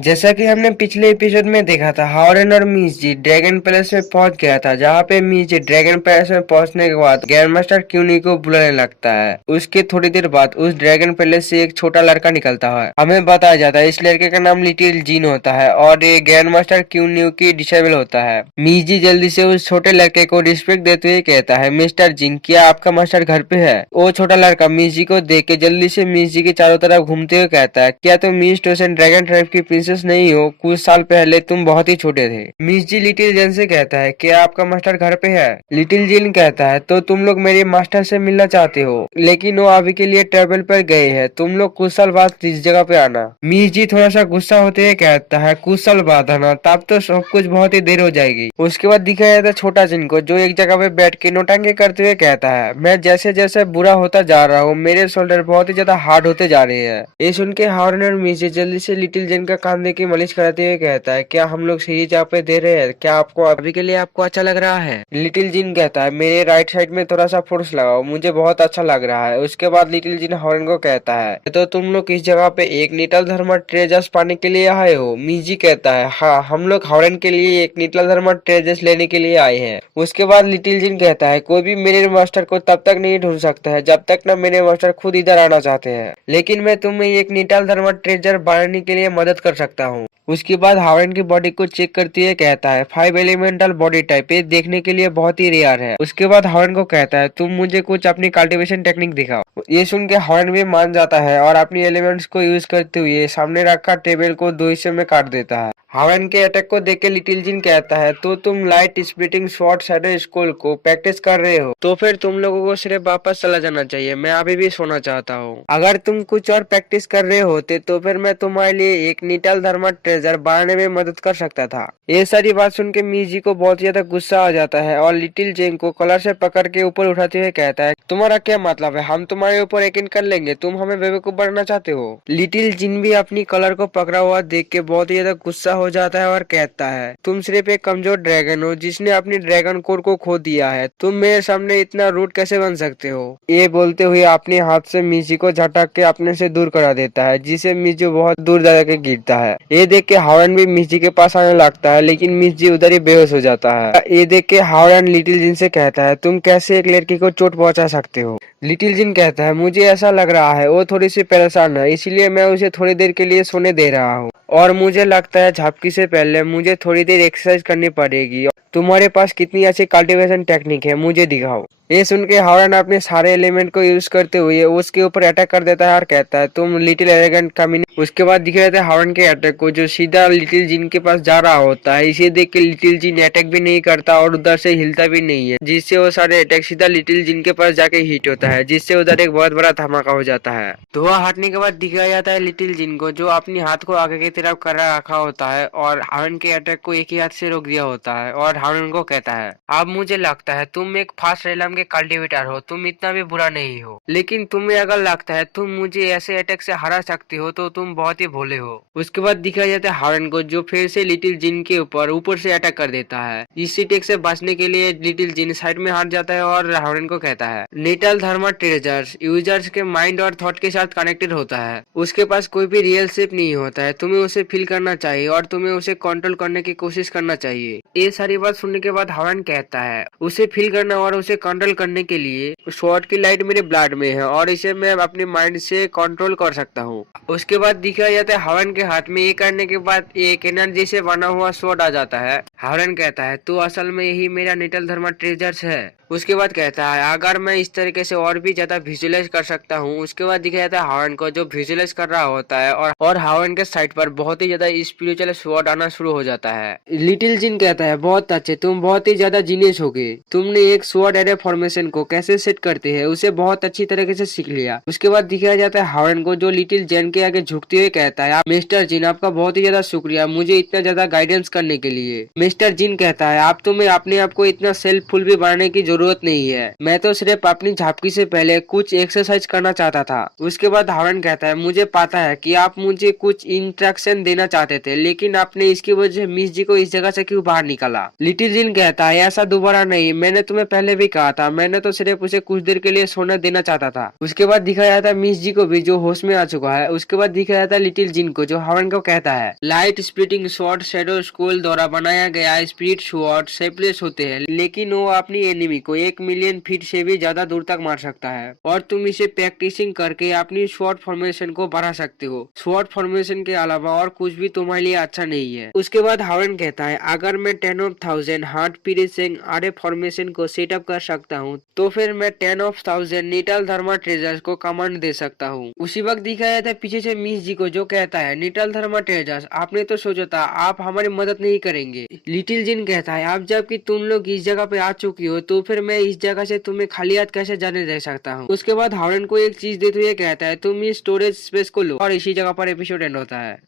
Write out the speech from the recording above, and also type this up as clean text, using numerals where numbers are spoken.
जैसा कि हमने पिछले एपिसोड में देखा था, हावरन और मीजी ड्रैगन पैलेस में पहुंच गया था, जहां पे मीजी ड्रैगन पैलेस में पहुंचने के बाद ग्रैंड मास्टर क्यूनी को बुलाने लगता है। उसके थोड़ी देर बाद उस ड्रैगन पैलेस से एक छोटा लड़का निकलता है। हमें बताया जाता है इस लड़के का नाम लिटिल जीन होता है और ये ग्रैंड मास्टर क्यूनी की डिसेबल होता है। मीजी जल्दी से उस छोटे लड़के को रिस्पेक्ट देते हुए कहता है, मिस्टर जीन, क्या आपका मास्टर घर पे है? वो छोटा लड़का मीजी को देख के जल्दी से मीजी के चारों तरफ घूमते हुए कहता है, क्या तुम मीज टोसन ड्रैगन ट्राइब की प्रिंसेस नहीं हो? कुछ साल पहले तुम बहुत ही छोटे थे। मिस जी लिटिल जिन से कहता है, क्या आपका मास्टर घर पे है? लिटिल जिन कहता है, तो तुम लोग मेरे मास्टर से मिलना चाहते हो, लेकिन वो अभी के लिए ट्रेवल पर गए हैं, तुम लोग कुछ साल बाद इस जगह पे आना। मिस जी थोड़ा सा गुस्सा होते हुए कहता है, कुछ साल बाद आना? तब तो सब कुछ बहुत ही देर हो जाएगी। उसके बाद दिखाया जाता है छोटा जिन को, जो एक जगह पे बैठ के नोटंकी करते हुए कहता है, मैं जैसे जैसे बुरा होता जा रहा हूँ, मेरे शोल्डर बहुत ही ज्यादा हार्ड होते जा रहे हैं। ये सुन के हार्न और मिस जी जल्दी से लिटिल जिन का कांधे की मालिश कराते हुए कहता है, क्या हम लोग सही जगह पे दे रहे हैं? क्या आपको अभी के लिए आपको अच्छा लग रहा है? लिटिल जिन कहता है, मेरे राइट साइड में थोड़ा सा फोर्स लगाओ, मुझे बहुत अच्छा लग रहा है। उसके बाद लिटिल जिन हॉर्न को कहता है, तो तुम लोग इस जगह पे एक निटल धर्मा ट्रेजर्स पाने के लिए आए हो? मिजी कहता है, हाँ, हम लोग हॉर्न के लिए एक निटल धर्मा ट्रेजर्स लेने के लिए आए हैं। उसके बाद लिटिल जिन कहता है, कोई भी मेरे मास्टर को तब तक नहीं ढूंढ सकता है जब तक न मेरे मास्टर खुद इधर आना चाहते हैं, लेकिन मैं तुम्हें एक निटल धर्मा ट्रेजर बनाने के लिए मदद कर सकता हूँ। उसके बाद हावन की बॉडी को चेक करते हुए कहता है, 5 एलिमेंटल बॉडी टाइप, ये देखने के लिए बहुत ही रेयर है। उसके बाद हावन को कहता है, तुम मुझे कुछ अपनी कल्टीवेशन टेक्निक दिखाओ। ये सुन के हावन भी मान जाता है और अपनी एलिमेंट्स को यूज करते हुए सामने रखा टेबल को 2 हिस्से में काट देता है। हावन के अटैक को देख के लिटिल जिन कहता है, तो तुम light splitting short shadow school को प्रैक्टिस कर रहे हो, तो फिर तुम लोगों को सिर्फ वापस चला जाना चाहिए, मैं अभी भी सोना चाहता हूँ। अगर तुम कुछ और प्रैक्टिस कर रहे होते तो फिर मैं तुम्हारे लिए एक निटल धर्मा ट्रेजर बनाने में मदद कर सकता था। ये सारी बात सुन के मिजी को बहुत ज्यादा गुस्सा आ जाता है और लिटिल जिन को कलर से पकड़ के ऊपर उठाते हुए कहता है, तुम्हारा क्या मतलब है? हम तुम्हारे ऊपर यकीन कर लेंगे, तुम हमें बेवकूफ बनाना चाहते हो? लिटिल जिन भी अपनी कलर को पकड़ा हुआ देख के बहुत ही ज्यादा गुस्सा हो जाता है और कहता है, तुम सिर्फ एक कमजोर ड्रैगन हो जिसने अपनी ड्रैगन कोर को खो दिया है, तुम मेरे सामने इतना रूड कैसे बन सकते हो? ये बोलते हुए अपने हाथ से मिजी को झटक के अपने से दूर करा देता है, जिसे मिजी बहुत दूर जाकर गिरता है। ये देख के हावन भी मिजी के पास आने लगता है, लेकिन मिजी उधर ही बेहोश हो जाता है। ये देख के हावन लिटिल जिन से कहता है, तुम कैसे एक लड़की को चोट पहुंचा सकते हो? लिटिल जिन कहता है, मुझे ऐसा लग रहा है वो थोड़ी सी परेशान है, इसलिए मैं उसे थोड़ी देर के लिए सोने दे रहा हूँ, और मुझे लगता है झपकी से पहले मुझे थोड़ी देर एक्सरसाइज करनी पड़ेगी। तुम्हारे पास कितनी अच्छी कल्टीवेशन टेक्निक है, मुझे दिखाओ। ये सुन के हावन अपने सारे एलिमेंट को यूज करते हुए उसके ऊपर अटैक कर देता है और कहता है, तुम लिटिल एलिगेंट कमीने। उसके बाद दिख रहे थे हावन के अटैक को, जो सीधा लिटिल जिन के पास जा रहा होता है। इसे देख के लिटिल जिन अटैक भी नहीं करता और उधर से हिलता भी नहीं है, जिससे वो सारे अटैक सीधा लिटिल जिन के पास जाके हिट होता है, जिससे उधर एक बहुत बड़ा धमाका हो जाता है। धुआं हटने के बाद दिखाया जाता है लिटिल जिन को, जो अपनी हाथ को आगे की तरफ कर रखा होता है और हावन के अटैक को एक ही हाथ से रोक दिया होता है, और हावन को कहता है, अब मुझे लगता है तुम एक फास्ट रेलम के कल्टीवेटर हो, तुम इतना भी बुरा नहीं हो, लेकिन तुम्हें अगर लगता है तुम मुझे ऐसे अटैक से हरा सकते हो तो तुम बहुत ही भोले हो। उसके बाद दिखाया जाता है हावन को, जो फिर से लिटिल जिन के ऊपर से अटैक कर देता है। इस अटैक से बचने के लिए लिटिल जिन साइड में हट जाता है और हावन को कहता है, निटल धर्मा ट्रेजर्स यूजर्स के माइंड और थॉट के साथ कनेक्टेड होता है, उसके पास कोई भी रियल शेप नहीं होता है, तुम्हें उसे फील करना चाहिए और तुम्हें उसे कंट्रोल करने की कोशिश करना चाहिए। ये सारी बात सुनने के बाद हावन कहता है, उसे फील करना और उसे कंट्रोल करने के लिए स्वॉर्ड की लाइट मेरे ब्लड में है और इसे मैं अपने माइंड से कंट्रोल कर सकता हूँ। उसके बाद दिखाया जाता है हावन के हाथ में ये करने के बाद एक एनर्जी से बना हुआ स्वॉर्ड आ जाता है। हावन कहता है, तो असल में यही मेरा निटल धर्मा ट्रेजर्स है। उसके बाद कहता है, अगर मैं इस तरीके से और भी ज्यादा विजुअलाइज कर सकता हूँ। उसके बाद दिखाया जाता है हावन को, जो विजुअलाइज कर रहा होता है और हावन के साइड पर बहुत ही ज्यादा स्पिरिचुअल स्वॉर्ड आना शुरू हो जाता है। लिटिल जिन कहता है, बहुत अच्छे, तुम बहुत ही ज्यादा जीनियस हो गए, तुमने एक स्वॉर्ड एरे फॉर्मेशन को कैसे सेट करते हैं उसे बहुत अच्छी तरीके से सीख लिया। उसके बाद दिखाया जाता है हावन को, जो लिटिल जिन के आगे झुकते हुए कहता है, मिस्टर जिन, आपका बहुत ही ज्यादा शुक्रिया मुझे इतना ज्यादा गाइडेंस करने के लिए। मिस्टर जिन कहता है आप तुम्हें अपने आप को इतना सेल्फफुल भी बनाने की जरूरत नहीं है, मैं तो सिर्फ अपनी झापकी से पहले कुछ एक्सरसाइज करना चाहता था। उसके बाद हार्न कहता है मुझे पता है कि आप मुझे कुछ इंस्ट्रक्शन देना चाहते थे, लेकिन आपने इसकी वजह से मिस जी को इस जगह से क्यों बाहर निकाला। लिटिल जिन कहता है ऐसा दोबारा नहीं, मैंने तुम्हें पहले भी कहा था, मैंने तो सिर्फ उसे कुछ देर के लिए सोने देना चाहता था। उसके बाद दिखाया जाता है मिस जी को भी जो होश में आ चुका है। उसके बाद दिखाया जाता है लिटिल जिन को जो हार्न को कहता है light splitting shot shadow school द्वारा बनाया गया स्पिरिट शॉट सेपलेस होते हैं, लेकिन वो अपनी एनिमी को 1 मिलियन फीट से भी ज्यादा दूर तक मार सकता है और तुम इसे प्रैक्टिसिंग करके अपनी शॉर्ट फॉर्मेशन को बढ़ा सकते हो। शॉर्ट फॉर्मेशन के अलावा और कुछ भी तुम्हारे लिए अच्छा नहीं है। उसके बाद हार्न कहता है अगर मैं 10,000 हार्ट पीरिसिंग आरे फॉर्मेशन को सेटअप कर सकता हूँ तो फिर मैं 10,000 निटल धर्मा ट्रेजर्स को कमांड दे सकता हूँ। उसी वक्त दिखाया जाता है पीछे से मिस जी को जो कहता है निटल धर्मा ट्रेजर्स आपने तो सोचा था आप हमारी मदद नहीं करेंगे। लिटिल जिन कहता है अब जबकि तुम लोग इस जगह पे आ चुकी हो तो फिर मैं इस जगह से तुम्हें खाली हाथ कैसे जाने दे सकता हूँ। उसके बाद हार्न को एक चीज देते हुए कहता है तुम इस स्टोरेज स्पेस को लो और इसी जगह पर एपिसोड एंड होता है।